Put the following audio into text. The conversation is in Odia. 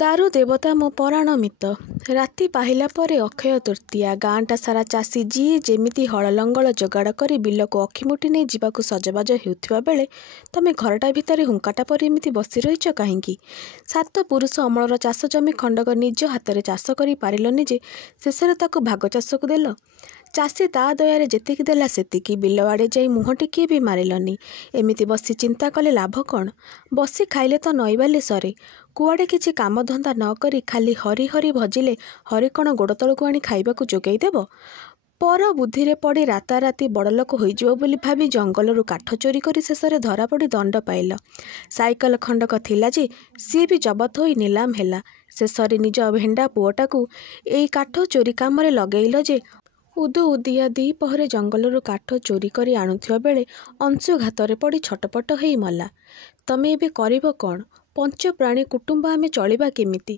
ଦାରୁ ଦେବତା ମୋ ପରାଣ ମିତ। ରାତି ପାହିଲା ପରେ ଅକ୍ଷୟ ତୃତୀୟା। ଗାଁଟା ସାରା ଚାଷୀ ଯିଏ ଯେମିତି ହଳ ଲଙ୍ଗଳ ଯୋଗାଡ଼ କରି ବିଲକୁ ଅଖିମୁଠି ନେଇ ଯିବାକୁ ସଜବାଜ ହେଉଥିବା ବେଳେ ତମେ ଘରଟା ଭିତରେ ହୁଙ୍କାଟା ପରି ଏମିତି ବସି ରହିଛ କାହିଁକି? 7 ପୁରୁଷ ଅମଳର ଚାଷ ଜମି ଖଣ୍ଡକ ନିଜ ହାତରେ ଚାଷ କରି ପାରିଲନି ଯେ ଶେଷରେ ତାକୁ ଭାଗ ଚାଷକୁ ଦେଲ। ଚାଷୀ ତା ଦୟାରେ ଯେତିକି ଦେଲା ସେତିକି। ବିଲ ଆଡ଼େ ଯାଇ ମୁହଁ ଟିକିଏ ବି ମାରିଲନି। ଏମିତି ବସି ଚିନ୍ତା କଲେ ଲାଭ କ'ଣ? ବସି ଖାଇଲେ ତ ନଈବାଲି ସରେ। କୁଆଡ଼େ କିଛି କାମଧନ୍ଦା ନ କରି ଖାଲି ହରି ହରି ଭଜିଲେ ହରି କ'ଣ ଗୋଡ଼ ତଳକୁ ଆଣି ଖାଇବାକୁ ଯୋଗାଇ ଦେବ? ପର ବୁଦ୍ଧିରେ ପଡ଼ି ରାତାରାତି ବଡ଼ଲୋକ ହୋଇଯିବ ବୋଲି ଭାବି ଜଙ୍ଗଲରୁ କାଠ ଚୋରି କରି ଶେଷରେ ଧରାପଡ଼ି ଦଣ୍ଡ ପାଇଲ। ସାଇକେଲ ଖଣ୍ଡକ ଥିଲା ଯେ ସିଏ ବି ଜବତ ହୋଇ ନିଲାମ ହେଲା। ଶେଷରେ ନିଜ ଭେଣ୍ଡା ପୁଅଟାକୁ ଏଇ କାଠ ଚୋରି କାମରେ ଲଗେଇଲ ଯେ ଉଦୁ ଉଦିଆ ଦ୍ୱିପହରେ ଜଙ୍ଗଲରୁ କାଠ ଚୋରି କରି ଆଣୁଥିବା ବେଳେ ଅଂଶୁଘାତରେ ପଡ଼ି ଛଟପଟ ହେଇ ମଲା। ତମେ ଏବେ କରିବ କ'ଣ? ପଞ୍ଚପ୍ରାଣୀ କୁଟୁମ୍ବ ଆମେ ଚଳିବା କେମିତି?